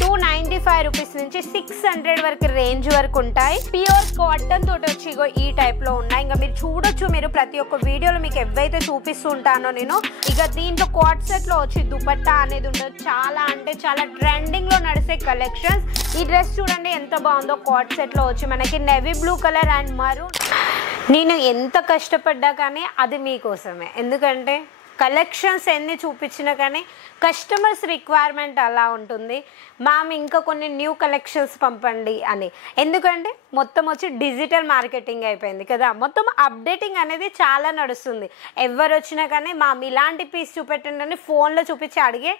295 rupees నుంచి 600 వరకు range వరకు ఉంటాయి. ప్యూర్ కాటన్ తోటి వచ్చి ఇగో ఈ టైప్ లో ఉన్నాయి. ఇంకా మీరు చూడొచ్చు, మీరు ప్రతి ఒక్క వీడియోలో మీకు ఎవైతే చూపిస్తూ ఉంటానో నేను. ఇక దీంట్లో కోట్ సెట్ లో వచ్చి దుపట్టా అనేది ఉండదు. చాలా అంటే చాలా ట్రెండింగ్ లో నడిసే కలెక్షన్స్. ఈ డ్రెస్ చూడండి ఎంత బాగుందో. కోట్ సెట్ లో వచ్చి మనకి navy blue colour and maroon. నేను ఎంత కష్టపడ్డా కానీ అది మీకోసమే. ఎందుకంటే కలెక్షన్స్ ఎన్ని చూపించినా కానీ కస్టమర్స్ రిక్వైర్మెంట్ అలా ఉంటుంది. మ్యామ్ ఇంకా కొన్ని న్యూ కలెక్షన్స్ పంపండి అని. ఎందుకంటే మొత్తం వచ్చి డిజిటల్ మార్కెటింగ్ అయిపోయింది కదా, మొత్తం అప్డేటింగ్ అనేది చాలా నడుస్తుంది. ఎవరు వచ్చినా కానీ మ్యామ్ ఇలాంటి పీస్ చూపెట్టండి అని ఫోన్లో చూపించి అడిగే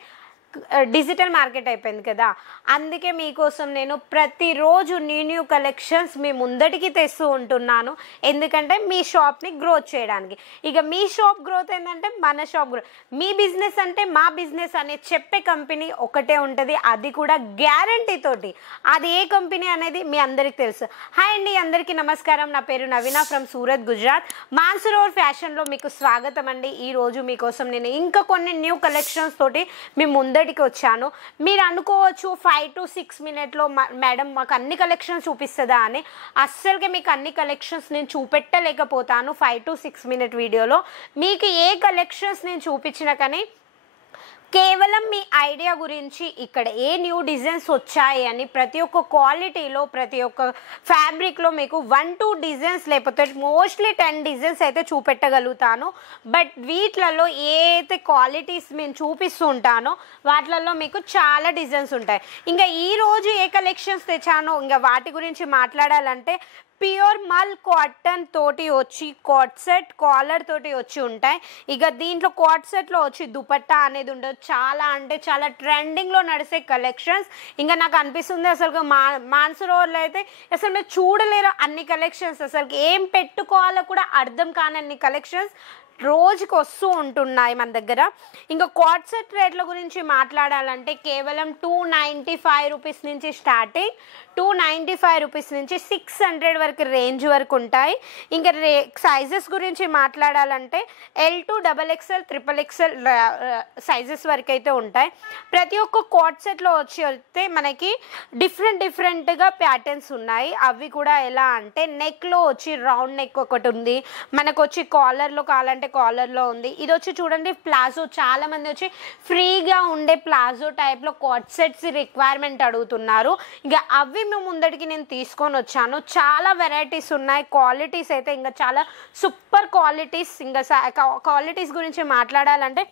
డిజిటల్ మార్కెట్ అయిపోయింది కదా. అందుకే మీకోసం నేను ప్రతిరోజు న్యూ కలెక్షన్స్ మీ ముందటికి తెస్తూ ఉంటున్నాను. ఎందుకంటే మీ షాప్ని గ్రోత్ చేయడానికి. ఇక మీ షాప్ గ్రోత్ ఏంటంటే మన షాప్ గ్రోత్. మీ బిజినెస్ అంటే మా బిజినెస్ అని చెప్పే కంపెనీ ఒకటే ఉంటుంది, అది కూడా గ్యారంటీ తోటి. అది ఏ కంపెనీ అనేది మీ అందరికీ తెలుసు. హాయ్ అండి, అందరికీ నమస్కారం. నా పేరు నవీన ఫ్రమ్ సూరత్, గుజరాత్. మాన్సరోవర్ ఫ్యాషన్లో మీకు స్వాగతం అండి. ఈరోజు మీకోసం నేను ఇంకా కొన్ని న్యూ కలెక్షన్స్ తోటి మీ ముందటికి వచ్చాను. మీరు అనుకోవచ్చు 5 to 6 మినిట్లో మేడం మాకు అన్ని కలెక్షన్స్ చూపిస్తుందా అని. అస్సలుగా మీకు అన్ని కలెక్షన్స్ నేను చూపెట్టలేకపోతాను 5 to 6 మినిట్ వీడియోలో. మీకు ఏ కలెక్షన్స్ నేను చూపించినా కానీ కేవలం మీ ఐడియా గురించి ఇక్కడ ఏ న్యూ డిజైన్స్ వచ్చాయి అని ప్రతి ఒక్క క్వాలిటీలో ప్రతి ఒక్క ఫ్యాబ్రిక్లో మీకు 1-2 డిజైన్స్ లేకపోతే మోస్ట్లీ 10 డిజైన్స్ అయితే చూపెట్టగలుగుతాను. బట్ వీటిలలో ఏ అయితే క్వాలిటీస్ నేను చూపిస్తూ ఉంటానో వాటిలలో మీకు చాలా డిజైన్స్ ఉంటాయి. ఇంకా ఈరోజు ఏ కలెక్షన్స్ తెచ్చానో ఇంకా వాటి గురించి మాట్లాడాలంటే ప్యూర్ మల్ కాటన్ తోటి వచ్చి కోట్ సెట్ కాలర్ తోటి వచ్చి ఉంటాయి. ఇక దీంట్లో కోట్ సెట్లో వచ్చి దుపట్టా అనేది ఉండదు. చాలా అంటే చాలా ట్రెండింగ్లో నడిసే కలెక్షన్స్. ఇంకా నాకు అనిపిస్తుంది అసలు మాన్సరోవర్లో అయితే అసలు మీరు చూడలేరు అన్ని కలెక్షన్స్. అసలు ఏం పెట్టుకోవాలో కూడా అర్థం కానన్ని కలెక్షన్స్ రోజుకి వస్తూ ఉంటున్నాయి మన దగ్గర. ఇంకా కోట్ సెట్ రేట్ల గురించి మాట్లాడాలంటే కేవలం 295 రూపీస్ నుంచి స్టార్టింగ్, 295 రూపీస్ నుంచి 600 వరకు రేంజ్ వరకు ఉంటాయి. ఇంకా సైజెస్ గురించి మాట్లాడాలంటే L2 XXL XXL సైజెస్ వరకు అయితే ఉంటాయి. ప్రతి ఒక్క కోట్ సెట్లో వస్తే మనకి డిఫరెంట్గా ప్యాటర్న్స్ ఉన్నాయి. అవి కూడా ఎలా అంటే నెక్లో వచ్చి రౌండ్ నెక్ ఒకటి ఉంది, మనకు వచ్చి కాలర్లో కావాలంటే కాలర్లో ఉంది. ఇది వచ్చి చూడండి ప్లాజో. చాలా మంది వచ్చి ఫ్రీగా ఉండే ప్లాజో టైప్లో కోట్ సెట్స్ రిక్వైర్మెంట్ అడుగుతున్నారు. ఇక అవి మేము ముందడికి నేను తీసుకొని వచ్చాను. చాలా వెరైటీస్ ఉన్నాయి. క్వాలిటీస్ అయితే ఇంకా చాలా సూపర్ క్వాలిటీస్. ఇంకా క్వాలిటీస్ గురించి మాట్లాడాలంటే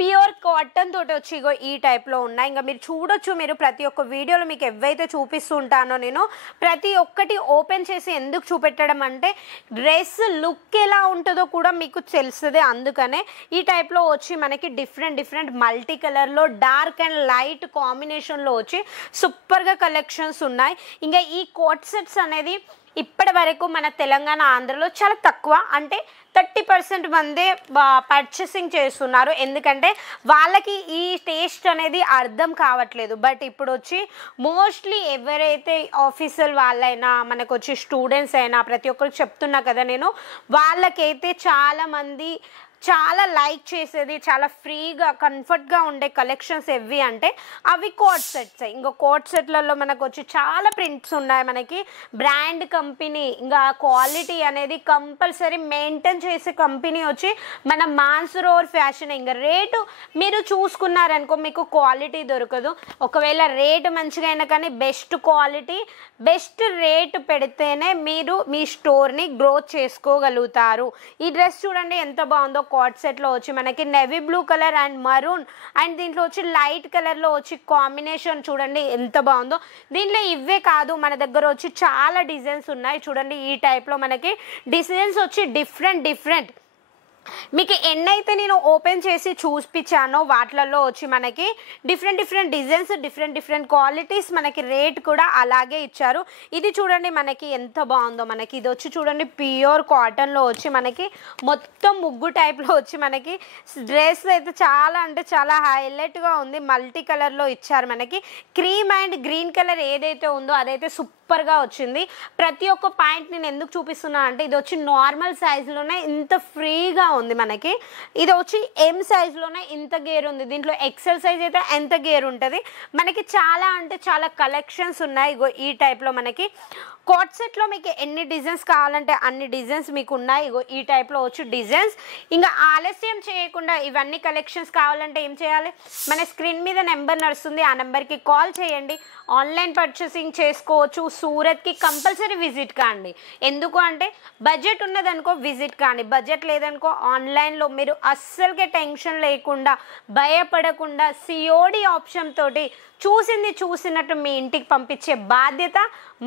ప్యూర్ కాటన్ తోటి వచ్చి ఇగో ఈ టైప్లో ఉన్నాయి. ఇంకా మీరు చూడొచ్చు, మీరు ప్రతి ఒక్క వీడియోలో మీకు ఎవైతే చూపిస్తూ ఉంటానో నేను ప్రతి ఒక్కటి ఓపెన్ చేసి ఎందుకు చూపెట్టడం అంటే డ్రెస్ లుక్ ఎలా ఉంటుందో కూడా మీకు తెలుస్తుంది. అందుకనే ఈ టైప్లో వచ్చి మనకి డిఫరెంట్ మల్టీ కలర్లో డార్క్ అండ్ లైట్ కాంబినేషన్లో వచ్చి సూపర్గా కలెక్షన్స్ ఉన్నాయి. ఇంకా ఈ కోట్ సెట్స్ అనేది ఇప్పటి వరకు మన తెలంగాణ ఆంధ్రలో చాలా తక్కువ, అంటే 30% మందే పర్చేసింగ్ చేస్తున్నారు. ఎందుకంటే వాళ్ళకి ఈ టేస్ట్ అనేది అర్థం కావట్లేదు. బట్ ఇప్పుడు వచ్చి మోస్ట్లీ ఎవరైతే ఆఫీసర్ వాళ్ళైనా మనకు వచ్చి స్టూడెంట్స్ అయినా ప్రతి ఒక్కరికి చెప్తున్నా కదా నేను, వాళ్ళకైతే చాలామంది చాలా లైక్ చేసేది, చాలా ఫ్రీగా కంఫర్ట్గా ఉండే కలెక్షన్స్ ఎవి అంటే అవి కోట్ సెట్స్. ఇంకా కోట్ సెట్లలో మనకు వచ్చి చాలా ప్రింట్స్ ఉన్నాయి. మనకి బ్రాండ్ కంపెనీ, ఇంకా క్వాలిటీ అనేది కంపల్సరీ మెయింటైన్ చేసే కంపెనీ వచ్చి మన మాన్సరోవర్ ఫ్యాషన్. ఇంకా రేటు మీరు చూసుకున్నారనుకో మీకు క్వాలిటీ దొరకదు. ఒకవేళ రేటు మంచిగా అయినా కానీ బెస్ట్ క్వాలిటీ బెస్ట్ రేటు పెడితేనే మీరు మీ స్టోర్ని గ్రోత్ చేసుకోగలుగుతారు. ఈ డ్రెస్ చూడండి ఎంత బాగుందో. కోట్ సెట్లో వచ్చి మనకి navy blue colour and maroon and దీంట్లో వచ్చి లైట్ కలర్లో వచ్చి కాంబినేషన్ చూడండి ఎంత బాగుందో. దీంట్లో ఇవే కాదు, మన దగ్గర వచ్చి చాలా డిజైన్స్ ఉన్నాయి. చూడండి ఈ టైప్లో మనకి డిజైన్స్ వచ్చి డిఫరెంట్ మీకు ఎన్నైతే నేను ఓపెన్ చేసి చూపించానో వాటిలలో వచ్చి మనకి డిఫరెంట్ డిజైన్స్ డిఫరెంట్ క్వాలిటీస్, మనకి రేట్ కూడా అలాగే ఇచ్చారు. ఇది చూడండి మనకి ఎంత బాగుందో. మనకి ఇది వచ్చి చూడండి ప్యూర్ కాటన్లో వచ్చి మనకి మొత్తం ముగ్గు టైప్లో వచ్చి మనకి డ్రెస్ అయితే చాలా అంటే చాలా హైలైట్గా ఉంది. మల్టీ కలర్లో ఇచ్చారు. మనకి క్రీమ్ అండ్ గ్రీన్ కలర్ ఏదైతే ఉందో అదైతే సూపర్గా వచ్చింది. ప్రతి ఒక్క పాయింట్ నేను ఎందుకు చూపిస్తున్నా అంటే ఇది వచ్చి నార్మల్ సైజులోనే ఇంత ఫ్రీగా ఉంది మనకి. ఇది వచ్చి ఎం సైజ్లోనే ఇంత గేర్ ఉంది. దీంట్లో ఎక్సెల్ సైజ్ అయితే ఎంత గేర్ ఉంటుంది. మనకి చాలా అంటే చాలా కలెక్షన్స్ ఉన్నాయి. ఇగో ఈ టైప్లో మనకి కోట్ సెట్లో మీకు ఎన్ని డిజైన్స్ కావాలంటే అన్ని డిజైన్స్ మీకు ఉన్నాయి. ఇగో ఈ టైప్లో వచ్చి డిజైన్స్. ఇంకా ఆలస్యం చేయకుండా ఇవన్నీ కలెక్షన్స్ కావాలంటే ఏం చేయాలి, మన స్క్రీన్ మీద నెంబర్ నడుస్తుంది, ఆ నెంబర్కి కాల్ చేయండి. ఆన్లైన్ పర్చేసింగ్ చేసుకోవచ్చు. సూరత్కి కంపల్సరీ విజిట్ కాండి. ఎందుకు అంటే బడ్జెట్ ఉన్నదనుకో విజిట్ కాండి, బడ్జెట్ లేదనుకో ఆన్లైన్లో మీరు అస్సలుకే టెన్షన్ లేకుండా భయపడకుండా సిఓడి ఆప్షన్ తోటి చూసింది చూసినట్టు మీ ఇంటికి పంపించే బాధ్యత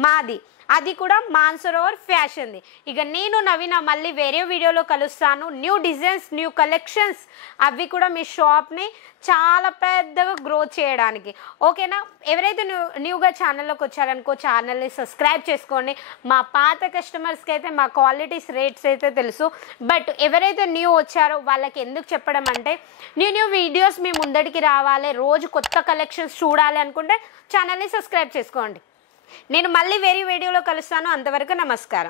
మాది. అది కూడా మాన్సరోవర్ ఫ్యాషన్ది. ఇక నేను నవీన మళ్ళీ వేరే వీడియోలో కలుస్తాను. న్యూ డిజైన్స్, న్యూ కలెక్షన్స్, అవి కూడా మీ షాప్ని చాలా పెద్దగా గ్రో చేయడానికి. ఓకేనా? ఎవరైతే న్యూగా ఛానల్లోకి వచ్చారనుకో ఛానల్ని సబ్స్క్రైబ్ చేసుకోండి. మా పాత కస్టమర్స్కి అయితే మా క్వాలిటీస్ రేట్స్ అయితే తెలుసు. బట్ ఎవరైతే న్యూ వచ్చారో వాళ్ళకి ఎందుకు చెప్పడం అంటే న్యూ వీడియోస్ మీ ముందడికి రావాలి, రోజు కొత్త కలెక్షన్స్ చూడాలి అనుకుంటే ఛానల్ని సబ్స్క్రైబ్ చేసుకోండి. నేను మళ్ళీ వేరే వీడియోలో కలుస్తాను. అంతవరకు నమస్కారం.